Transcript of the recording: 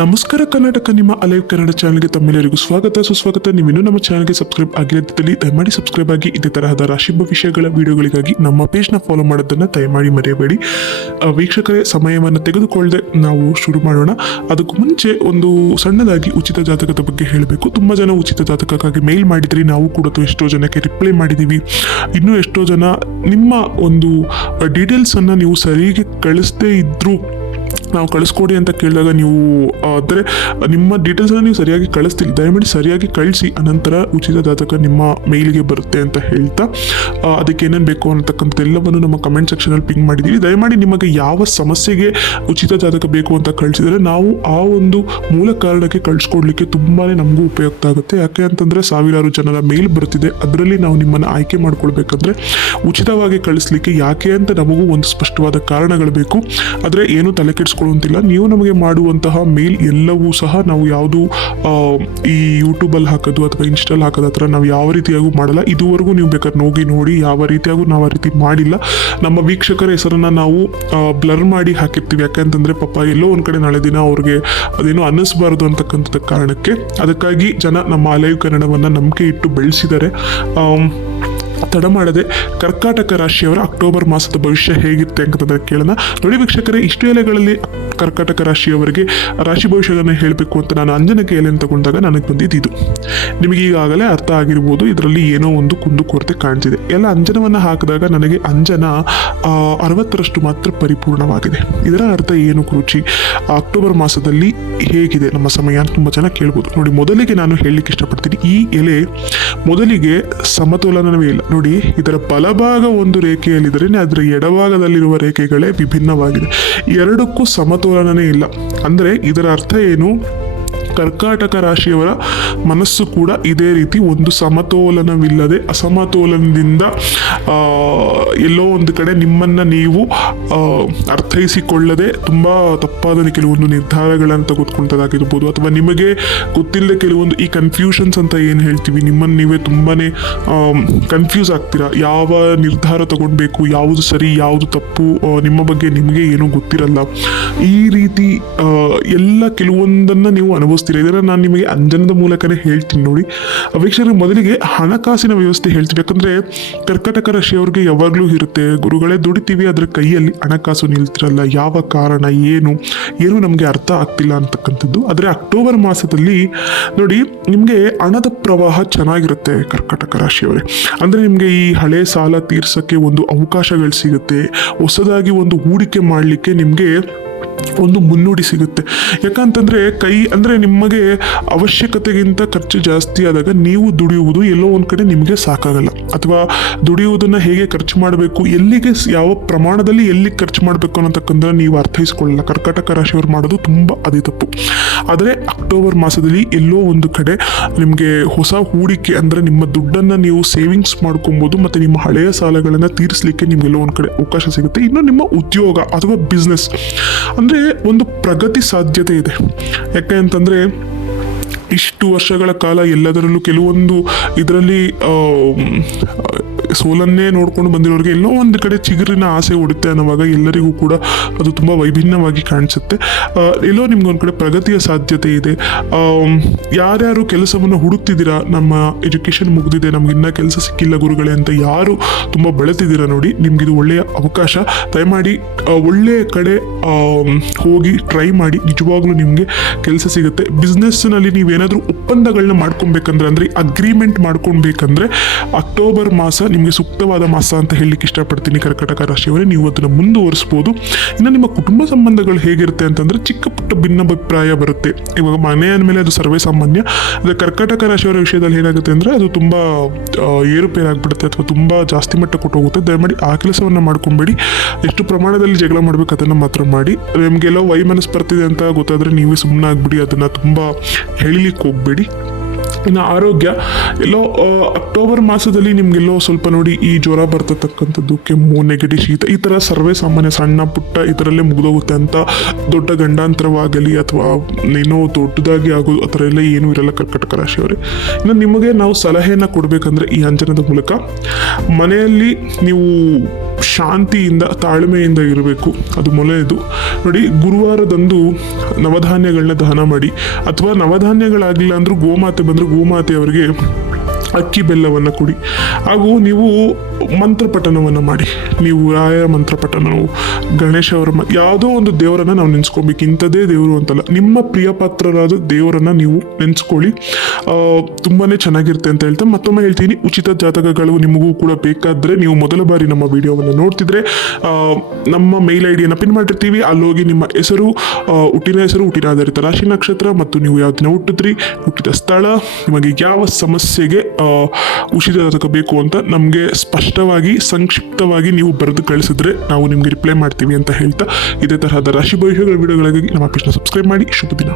ನಮಸ್ಕಾರ ಕರ್ನಾಟಕ, ನಿಮ್ಮ ಅಲೈವ್ ಕನ್ನಡ ಚಾನಲ್ಗೆ ತಮ್ಮೆಲ್ಲರಿಗೂ ಸ್ವಾಗತ. ಸುಸ್ವಾಗತ, ನೀವಿನ್ನೂ ನಮ್ಮ ಚಾನಲ್ಗೆ ಸಬ್ಸ್ಕ್ರೈಬ್ ಆಗಿರದಿದ್ದಲ್ಲಿ ದಯಮಾಡಿ ಸಬ್ಸ್ಕ್ರೈಬ್ ಆಗಿ. ಇದೇ ತರಹದ ರಾಶಿ ಭವಿಷ್ಯಗಳ ವಿಡಿಯೋಗಳಿಗಾಗಿ ನಮ್ಮ ಪೇಜ್ನ ಫಾಲೋ ಮಾಡೋದನ್ನ ದಯಮಾಡಿ ಮರೆಯಬೇಡಿ. ವೀಕ್ಷಕರೇ, ಸಮಯವನ್ನು ತೆಗೆದುಕೊಳ್ಳದೆ ನಾವು ಶುರು ಮಾಡೋಣ. ಅದಕ್ಕೂ ಮುಂಚೆ ಒಂದು ಸಣ್ಣದಾಗಿ ಉಚಿತ ಜಾತಕದ ಬಗ್ಗೆ ಹೇಳಬೇಕು. ತುಂಬ ಜನ ಉಚಿತ ಜಾತಕಕ್ಕಾಗಿ ಮೇಲ್ ಮಾಡಿದ್ರಿ. ನಾವು ಕೂಡ ಎಷ್ಟೋ ಜನಕ್ಕೆ ರಿಪ್ಲೈ ಮಾಡಿದ್ದೀವಿ ಇನ್ನೂ ಎಷ್ಟೋ ಜನ ನಿಮ್ಮ ಒಂದು ಡೀಟೇಲ್ಸನ್ನು ನೀವು ಸರಿಗೆ ಕಳಿಸದೇ ಇದ್ರೂ ನಾವು ಕಳಿಸ್ಕೊಡಿ ಅಂತ ಕೇಳಿದಾಗ ನೀವು ಅಂದರೆ ನಿಮ್ಮ ಡೀಟೇಲ್ಸನ್ನು ನೀವು ಸರಿಯಾಗಿ ಕಳಿಸ್ತಿಲ್ಲ. ದಯಮಾಡಿ ಸರಿಯಾಗಿ ಕಳಿಸಿ, ಅನಂತರ ಉಚಿತ ಜಾತಕ ನಿಮ್ಮ ಮೇಲ್ಗೆ ಬರುತ್ತೆ ಅಂತ ಹೇಳ್ತಾ ಅದಕ್ಕೆ ಏನೇನು ಬೇಕು ಅನ್ನತಕ್ಕಂಥದ್ದು ಎಲ್ಲವನ್ನು ನಮ್ಮ ಕಮೆಂಟ್ ಸೆಕ್ಷನಲ್ಲಿ ಪಿಂಗ್ ಮಾಡಿದ್ದೀವಿ. ದಯಮಾಡಿ ನಿಮಗೆ ಯಾವ ಸಮಸ್ಯೆಗೆ ಉಚಿತ ಜಾತಕ ಬೇಕು ಅಂತ ಕಳಿಸಿದರೆ ನಾವು ಆ ಒಂದು ಮೂಲ ಕಾರಣಕ್ಕೆ ಕಳಿಸ್ಕೊಡ್ಲಿಕ್ಕೆ ತುಂಬಾ ನಮಗೂ ಉಪಯುಕ್ತ ಆಗುತ್ತೆ. ಯಾಕೆ ಅಂತಂದರೆ ಸಾವಿರಾರು ಜನರ ಮೇಲ್ ಬರ್ತಿದೆ ಅದರಲ್ಲಿ ನಾವು ನಿಮ್ಮನ್ನು ಆಯ್ಕೆ ಮಾಡ್ಕೊಳ್ಬೇಕಂದ್ರೆ ಉಚಿತವಾಗಿ ಕಳಿಸ್ಲಿಕ್ಕೆ ಯಾಕೆ ಅಂತ ನಮಗೂ ಒಂದು ಸ್ಪಷ್ಟವಾದ ಕಾರಣಗಳು ಬೇಕು. ಆದರೆ ಏನು ತಲೆ ಕೆಡಿಸ್ಕೊಳ್ಳುವಂತಿಲ್ಲ ನೀವು ನಮಗೆ ಮಾಡುವಂತಹ ಮೇಲ್ ಎಲ್ಲವೂ ಸಹ ನಾವು ಯಾವುದು ಈ ಯೂಟ್ಯೂಬಲ್ಲಿ ಹಾಕೋದು ಅಥವಾ ಇನ್ಸ್ಟಾಲ್ ಹಾಕೋದು ಹತ್ರ ನಾವು ಯಾವ ರೀತಿಯಾಗೂ ಮಾಡಲ್ಲ. ಇದುವರೆಗೂ ನೀವು ಬೇಕಾದ್ರೆ ನೋಗಿ ನೋಡಿ ಯಾವ ರೀತಿಯಾಗೂ ನಾವು ಆ ರೀತಿ ಮಾಡಿಲ್ಲ. ನಮ್ಮ ವೀಕ್ಷಕರ ಹೆಸರನ್ನು ನಾವು ಬ್ಲರ್ ಮಾಡಿ ಹಾಕಿರ್ತೀವಿ. ಯಾಕೆಂತಂದರೆ ಪಾಪ ಎಲ್ಲೋ ಒಂದು ಕಡೆ ನಾಳೆ ದಿನ ಅವ್ರಿಗೆ ಅದೇನೋ ಅನ್ನಿಸ್ಬಾರ್ದು ಅಂತಕ್ಕಂಥದ್ದು ಕಾರಣಕ್ಕೆ. ಅದಕ್ಕಾಗಿ ಜನ ನಮ್ಮ ಲೈವ್ ಕನ್ನಡವನ್ನು ನಂಬಿಕೆ ಇಟ್ಟು ಬೆಳೆಸಿದ್ದಾರೆ. ತಡ ಮಾಡದೆ ಕರ್ಕಾಟಕ ರಾಶಿಯವರ ಅಕ್ಟೋಬರ್ ಮಾಸದ ಭವಿಷ್ಯ ಹೇಗಿರುತ್ತೆ ಅಂತ ಕೇಳೋಣ. ನೋಡಿ ವೀಕ್ಷಕರೇ, ಇಷ್ಟು ಎಲೆಗಳಲ್ಲಿ ಕರ್ಕಾಟಕ ರಾಶಿಯವರಿಗೆ ರಾಶಿ ಭವಿಷ್ಯವನ್ನು ಹೇಳಬೇಕು ಅಂತ ನಾನು ಅಂಜನಕ್ಕೆ ಎಲೆಯನ್ನು ತಗೊಂಡಾಗ ನನಗೆ ಬಂದಿದ್ದು ಇದು. ನಿಮಗೆ ಈಗಾಗಲೇ ಅರ್ಥ ಆಗಿರ್ಬೋದು, ಇದರಲ್ಲಿ ಏನೋ ಒಂದು ಕುಂದು ಕೊರತೆ ಕಾಣ್ತಿದೆ. ಎಲ್ಲ ಅಂಜನವನ್ನು ಹಾಕಿದಾಗ ನನಗೆ ಅಂಜನ ಅರವತ್ತರಷ್ಟು ಮಾತ್ರ ಪರಿಪೂರ್ಣವಾಗಿದೆ. ಇದರ ಅರ್ಥ ಏನು ಕುರುಚಿ ಅಕ್ಟೋಬರ್ ಮಾಸದಲ್ಲಿ ಹೇಗಿದೆ? ನಮ್ಮ ಸಮಯ ತುಂಬ ಜನ ಕೇಳ್ಬೋದು. ನೋಡಿ, ಮೊದಲಿಗೆ ನಾನು ಹೇಳಲಿಕ್ಕೆ ಇಷ್ಟಪಡ್ತೀನಿ, ಈ ಎಲೆ ಮೊದಲಿಗೆ ಸಮತೋಲನವೇ ಇಲ್ಲ. ನೋಡಿ, ಇದರ ಬಲಭಾಗ ಒಂದು ರೇಖೆಯಲ್ಲಿದ್ದರೆ ಅದರ ಎಡಭಾಗದಲ್ಲಿರುವ ರೇಖೆಗಳೇ ವಿಭಿನ್ನವಾಗಿದೆ. ಎರಡಕ್ಕೂ ಸಮತೋಲನನೇ ಇಲ್ಲ. ಅಂದರೆ ಇದರ ಅರ್ಥ ಏನು? ಕರ್ಕಾಟಕ ರಾಶಿಯವರ ಮನಸ್ಸು ಕೂಡ ಇದೇ ರೀತಿ ಒಂದು ಸಮತೋಲನವಿಲ್ಲದೆ ಅಸಮತೋಲನದಿಂದ ಎಲ್ಲೋ ಒಂದು ಕಡೆ ನಿಮ್ಮನ್ನ ನೀವು ಅರ್ಥೈಸಿಕೊಳ್ಳದೆ ತುಂಬ ತಪ್ಪಾದ ಕೆಲವೊಂದು ನಿರ್ಧಾರಗಳನ್ನು ತೆಗೆದುಕೊಂಡದಾಗಿರ್ಬೋದು ಅಥವಾ ನಿಮಗೆ ಗೊತ್ತಿಲ್ಲದೆ ಕೆಲವೊಂದು ಈ ಕನ್ಫ್ಯೂಷನ್ಸ್ ಅಂತ ಏನು ಹೇಳ್ತೀವಿ? ನಿಮ್ಮನ್ನು ನೀವೇ ತುಂಬಾನೇ ಕನ್ಫ್ಯೂಸ್ ಆಗ್ತೀರಾ? ಯಾವ ನಿರ್ಧಾರ ತಗೊಳ್ಬೇಕು ಯಾವುದು ಸರಿ, ಯಾವುದು ತಪ್ಪು? ನಿಮ್ಮ ಬಗ್ಗೆ ನಿಮಗೆ ಏನೂ ಗೊತ್ತಿರಲ್ಲ. ಈ ರೀತಿ ಎಲ್ಲ ಕೆಲವೊಂದನ್ನು ನೀವು ಅನುಭವಿಸ್ತೀರಾ ಇದನ್ನು ನಾನು ನಿಮಗೆ ಅಂಜನದ ಮೂಲಕನೇ ಹೇಳ್ತೀನಿ ನೋಡಿ. ವೀಕ್ಷಕರಿಗೆ ಮೊದಲಿಗೆ ಹಣಕಾಸಿನ ವ್ಯವಸ್ಥೆ ಹೇಳ್ತೀವಿ ಯಾಕಂದರೆ ಕರ್ಕಟಕ ರಾಶಿಯವ್ರಿಗೆ ಯಾವಾಗಲೂ ಇರುತ್ತೆ. ಗುರುಗಳೇ ದುಡಿತೀವಿ ಅದರ ಕೈಯಲ್ಲಿ ಹಣಕಾಸು ನಿಲ್ತಿರಲ್ಲ. ಯಾವ ಕಾರಣ, ಏನು ಏನು ನಮಗೆ ಅರ್ಥ ಆಗ್ತಿಲ್ಲ ಅಂತಕ್ಕಂಥದ್ದು. ಆದರೆ ಅಕ್ಟೋಬರ್ ಮಾಸದಲ್ಲಿ ನೋಡಿ, ನಿಮಗೆ ಹಣದ ಪ್ರವಾಹ ಚೆನ್ನಾಗಿರುತ್ತೆ ಕರ್ಕಟಕ ರಾಶಿಯವರೇ. ಅಂದರೆ ನಿಮಗೆ ಈ ಹಳೆ ಸಾಲ ತೀರ್ಸೋಕ್ಕೆ ಒಂದು ಅವಕಾಶಗಳು ಸಿಗುತ್ತೆ. ಹೊಸದಾಗಿ ಒಂದು ಹೂಡಿಕೆ ಮಾಡಲಿಕ್ಕೆ ನಿಮಗೆ ಒಂದು ಮುನ್ನುಡಿ ಸಿಗುತ್ತೆ. ಯಾಕಂತಂದರೆ ಕೈ ಅಂದರೆ ನಿಮಗೆ ಅವಶ್ಯಕತೆಗಿಂತ ಖರ್ಚು ಜಾಸ್ತಿ ಆದಾಗ ನೀವು ದುಡಿಯುವುದು ಎಲ್ಲೋ ಒಂದು ಕಡೆ ನಿಮಗೆ ಸಾಕಾಗಲ್ಲ. ಅಥವಾ ದುಡಿಯುವುದನ್ನು ಹೇಗೆ ಖರ್ಚು ಮಾಡಬೇಕು, ಎಲ್ಲಿಗೆ ಯಾವ ಪ್ರಮಾಣದಲ್ಲಿ ಎಲ್ಲಿಗೆ ಖರ್ಚು ಮಾಡಬೇಕು ಅನ್ನತಕ್ಕಂಥ ನೀವು ಅರ್ಥೈಸ್ಕೊಳ್ಳಲ್ಲ. ಕರ್ಕಾಟಕ ರಾಶಿಯವರು ಮಾಡೋದು ತುಂಬ ಅದೇ ತಪ್ಪು. ಆದರೆ ಅಕ್ಟೋಬರ್ ಮಾಸದಲ್ಲಿ ಎಲ್ಲೋ ಒಂದು ಕಡೆ ನಿಮಗೆ ಹೊಸ ಹೂಡಿಕೆ ಅಂದರೆ ನಿಮ್ಮ ದುಡ್ಡನ್ನು ನೀವು ಸೇವಿಂಗ್ಸ್ ಮಾಡ್ಕೊಬೋದು ಮತ್ತು ನಿಮ್ಮ ಹಳೆಯ ಸಾಲಗಳನ್ನು ತೀರಿಸಲಿಕ್ಕೆ ನಿಮಗೆಲ್ಲೋ ಒಂದು ಕಡೆ ಅವಕಾಶ ಸಿಗುತ್ತೆ. ಇನ್ನು ನಿಮ್ಮ ಉದ್ಯೋಗ ಅಥವಾ ಬಿಸ್ನೆಸ್ ಅಂದರೆ ಒಂದು ಪ್ರಗತಿ ಸಾಧ್ಯತೆ ಇದೆ. ಯಾಕೆ ಅಂತಂದರೆ ಇಷ್ಟು ವರ್ಷಗಳ ಕಾಲ ಎಲ್ಲದರಲ್ಲೂ ಕೆಲವೊಂದು ಇದರಲ್ಲಿ ಸೋಲನ್ನೇ ನೋಡ್ಕೊಂಡು ಬಂದಿರೋರಿಗೆ ಎಲ್ಲೋ ಒಂದು ಕಡೆ ಚಿಗುರಿನ ಆಸೆ ಹೊಡುತ್ತೆ ಅನ್ನೋವಾಗ ಎಲ್ಲರಿಗೂ ಕೂಡ ಅದು ತುಂಬ ವೈಭಿನ್ನವಾಗಿ ಕಾಣಿಸುತ್ತೆ. ಎಲ್ಲೋ ನಿಮ್ಗೊಂದು ಕಡೆ ಪ್ರಗತಿಯ ಸಾಧ್ಯತೆ ಇದೆ. ಯಾರ್ಯಾರು ಕೆಲಸವನ್ನು ಹುಡುಕ್ತಿದ್ದೀರಾ? ನಮ್ಮ ಎಜುಕೇಷನ್ ಮುಗಿದಿದೆ, ನಮ್ಗೆ ಇನ್ನೂ ಕೆಲಸ ಸಿಕ್ಕಿಲ್ಲ ಗುರುಗಳೇ ಅಂತ ಯಾರು ತುಂಬ ಬೆಳೆತಿದ್ದೀರಾ ನೋಡಿ ನಿಮ್ಗೆ ಇದು ಒಳ್ಳೆಯ ಅವಕಾಶ. ದಯಮಾಡಿ ಒಳ್ಳೆಯ ಕಡೆ ಹೋಗಿ ಟ್ರೈ ಮಾಡಿ, ನಿಜವಾಗ್ಲೂ ನಿಮಗೆ ಕೆಲಸ ಸಿಗುತ್ತೆ. ಬಿಸ್ನೆಸ್ನಲ್ಲಿ ನೀವೇನಾದರೂ ಒಪ್ಪಂದಗಳನ್ನ ಮಾಡ್ಕೊಬೇಕಂದ್ರೆ, ಅಂದರೆ ಅಗ್ರಿಮೆಂಟ್ ಮಾಡ್ಕೊಬೇಕಂದ್ರೆ, ಅಕ್ಟೋಬರ್ ಮಾಸ ನಿಮಗೆ ಸೂಕ್ತವಾದ ಮಾಸ ಅಂತ ಹೇಳಲಿಕ್ಕೆ ಇಷ್ಟಪಡ್ತೀನಿ ಕರ್ಕಟಕ ರಾಶಿಯವರೇ, ನೀವು ಅದನ್ನು ಮುಂದುವರಿಸ್ಬೋದು. ಇನ್ನು ನಿಮ್ಮ ಕುಟುಂಬ ಸಂಬಂಧಗಳು ಹೇಗಿರುತ್ತೆ ಅಂತಂದರೆ ಚಿಕ್ಕ ಪುಟ್ಟ ಭಿನ್ನಾಭಿಪ್ರಾಯ ಬರುತ್ತೆ. ಇವಾಗ ಮನೆ ಅಂದಮೇಲೆ ಅದು ಸರ್ವೇ ಸಾಮಾನ್ಯ. ಆದರೆ ಕರ್ಕಟಕ ರಾಶಿಯವರ ವಿಷಯದಲ್ಲಿ ಏನಾಗುತ್ತೆ ಅಂದರೆ ಅದು ತುಂಬ ಏರುಪೇರಾಗ್ಬಿಡುತ್ತೆ ಅಥವಾ ತುಂಬ ಜಾಸ್ತಿ ಮಟ್ಟ ಕೊಟ್ಟೋಗುತ್ತೆ. ದಯಮಾಡಿ ಆ ಕೆಲಸವನ್ನು ಮಾಡ್ಕೊಬೇಡಿ. ಎಷ್ಟು ಪ್ರಮಾಣದಲ್ಲಿ ಜಗಳ ಮಾಡಬೇಕು ಅದನ್ನು ಮಾತ್ರ ಮಾಡಿ. ನಿಮಗೆಲ್ಲೋ ವೈಮನಸ್ ಬರ್ತಿದೆ ಅಂತ ಗೊತ್ತಾದರೆ ನೀವೇ ಸುಮ್ಮನೆ ಆಗ್ಬಿಡಿ ಅದನ್ನು ತುಂಬ ಹೇಳಲಿಕ್ಕೆ ಹೋಗಬೇಡಿ. ಇನ್ನು ಆರೋಗ್ಯ. ಎಲ್ಲೋ ಅಕ್ಟೋಬರ್ ಮಾಸದಲ್ಲಿ ನಿಮ್ಗೆಲ್ಲೋ ಸ್ವಲ್ಪ ನೋಡಿ ಈ ಜ್ವರ ಬರ್ತಕ್ಕಂಥದ್ದು ಕೆಮ್ಮು, ನೆಗಡಿ, ಶೀತ, ಈ ಥರ ಸರ್ವೇ ಸಾಮಾನ್ಯ ಸಣ್ಣ ಪುಟ್ಟ ಇದರಲ್ಲೇ ಮುಗಿದೋಗುತ್ತೆ ಅಂತ ದೊಡ್ಡ ಗಂಡಾಂತರವಾಗಲಿ ಅಥವಾ ಏನೋ ದೊಡ್ಡದಾಗಿ ಆಗೋದು ಆ ಥರ ಎಲ್ಲ ಏನೂ ಇರಲ್ಲ ಕರ್ಕಟಕ ರಾಶಿಯವರೇ. ಇನ್ನು ನಿಮಗೆ ನಾವು ಸಲಹೆಯನ್ನು ಕೊಡಬೇಕಂದ್ರೆ ಈ ಅಂಜನದ ಮೂಲಕ ಮನೆಯಲ್ಲಿ ನೀವು ಶಾಂತಿಯಿಂದ, ತಾಳ್ಮೆಯಿಂದ ಇರಬೇಕು. ಅದು ಮೊಲೆಯದು ನೋಡಿ, ಗುರುವಾರದಂದು ನವಧಾನ್ಯಗಳನ್ನ ದಾನ ಮಾಡಿ. ಅಥವಾ ನವಧಾನ್ಯಗಳಾಗಲಿಲ್ಲ ಅಂದ್ರೂ ಗೋಮಾತೆ ಬಂದರೆ ಗೋಮಾತೆ ಅವರಿಗೆ ಅಕ್ಕಿ ಬೆಲ್ಲವನ್ನು ಕುಡಿ. ಹಾಗೂ ನೀವು ಮಂತ್ರಪಠನವನ್ನು ಮಾಡಿ. ನೀವು ರಾಯ ಮಂತ್ರಪಠನವು ಗಣೇಶವರ ಮ- ಯಾವುದೋ ಒಂದು ದೇವರನ್ನು ನಾವು ನೆನೆಸ್ಕೊಬೇಕು. ಇಂಥದ್ದೇ ದೇವರು ಅಂತಲ್ಲ. ನಿಮ್ಮ ಪ್ರಿಯ ಪಾತ್ರರಾದ ದೇವರನ್ನ ನೀವು ನೆನೆಸ್ಕೊಳ್ಳಿ. ತುಂಬಾ ಚೆನ್ನಾಗಿರುತ್ತೆ ಅಂತ ಹೇಳ್ತಾ ಮತ್ತೊಮ್ಮೆ ಹೇಳ್ತೀನಿ. ಉಚಿತ ಜಾತಕಗಳು ನಿಮಗೂ ಕೂಡ ಬೇಕಾದರೆ ನೀವು ಮೊದಲ ಬಾರಿ ನಮ್ಮ ವಿಡಿಯೋವನ್ನು ನೋಡ್ತಿದ್ರೆ ನಮ್ಮ ಮೇಲ್ ಐ ಡಿಯನ್ನು ಪಿನ್ ಮಾಡಿರ್ತೀವಿ. ಅಲ್ಲೋಗಿ ನಿಮ್ಮ ಹೆಸರು ಹುಟ್ಟಿನ ಹೆಸರು, ಹುಟ್ಟಿನ ಆಧಾರಿತ ರಾಶಿ ನಕ್ಷತ್ರ, ಮತ್ತು ನೀವು ಯಾವ ದಿನ ಹುಟ್ಟಿದ್ರಿ, ಹುಟ್ಟಿದ ಸ್ಥಳ, ನಿಮಗೆ ಯಾವ ಸಮಸ್ಯೆಗೆ ಜಾತಕ ಬೇಕು ಅಂತ ನಮಗೆ ಸ್ಪಷ್ಟವಾಗಿ, ಸಂಕ್ಷಿಪ್ತವಾಗಿ ನೀವು ಬರೆದು ಕಳಿಸಿದ್ರೆ ನಾವು ನಿಮಗೆ ರಿಪ್ಲೈ ಮಾಡ್ತೀವಿ ಅಂತ ಹೇಳ್ತಾ ಇದೇ ತರಹದ ರಾಶಿ ಭವಿಷ್ಯಗಳ ವಿಡಿಯೋಗಳಿಗಾಗಿ ನಮ್ಮ ಪೇಜ್ನ ಸಬ್ಸ್ಕ್ರೈಬ್ ಮಾಡಿ. ಶುಭ ದಿನ.